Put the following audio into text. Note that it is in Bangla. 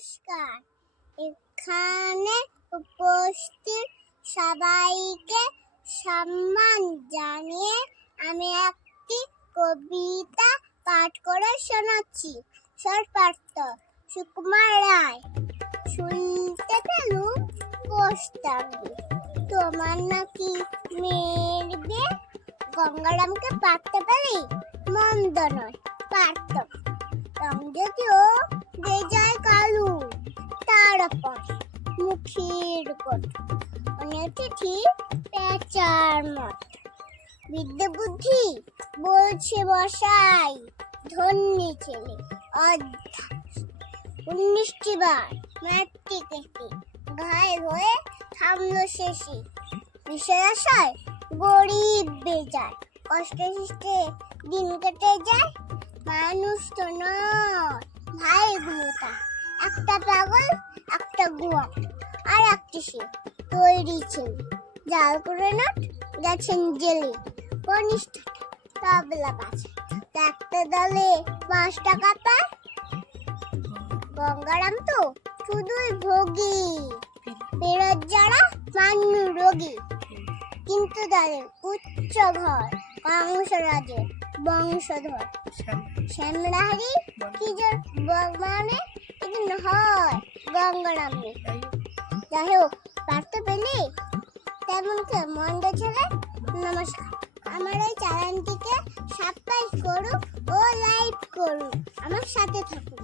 নমস্কার। এখানে উপস্থিত সবাইকে সম্মান জানিয়ে আমি একটি কবিতা পাঠ করে শোনাচ্ছি। সর্বার্থ সুকুমার রায়। শুনতে পেলুম পোস্টার তোমার নাকি মেয়ের বিয়ে। গঙ্গারামকে পারতে পারি, মন্দ নয়, পারতাম। রং যদিও বেজায় কালু, তার উপর মুখের উপর অতিথি পেঁচার মত। বিদ্যে বুদ্ধি বলছে বসাই, ধন্যী ছেলে অধ্যায়। 19টি বার ম্যাট্রিকে ঘায়েল হয়ে থামলো শেষে। বিষয় আশায় গরিব বেজায়, কষ্টে সৃষ্টে দিন কেটে যায়। মানুষ তো নয় ভাইগুলো তা, একটা পাগল, একটা গুয়া, আর একটি সে তৈরি ছেলে। জাল করে নোট গেছেন জেলে, কনিষ্ঠতা তবলা বাজায়। একটা দলে 5 টাকা পায়। গঙ্গারাম তো শুধুই ভোগী, ফেরত যারা মান্নু রোগী। কিন্তু তাদের উচ্চ ঘর, কংসরাজের বংশধর। শ্যামলাহারি কি জোর মানে কিন্তু হয় গঙ্গারামে। যাই হোক, পারতে পেলে তেমন কে মন্দ ছেলে। নমস্কার। আমার এই চ্যানেলটিকে সাবস্ক্রাইব করুন ও লাইক করুন, আমার সাথে থাকুন।